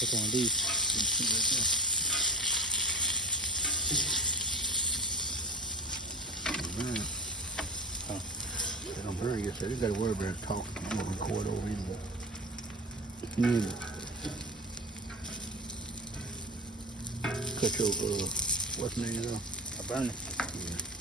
Which one of these? Man. Huh. They don't burn you, so you gotta worry about talking. I'm gonna record over anyway. Cut your, what's the name of it? A burner. Yeah.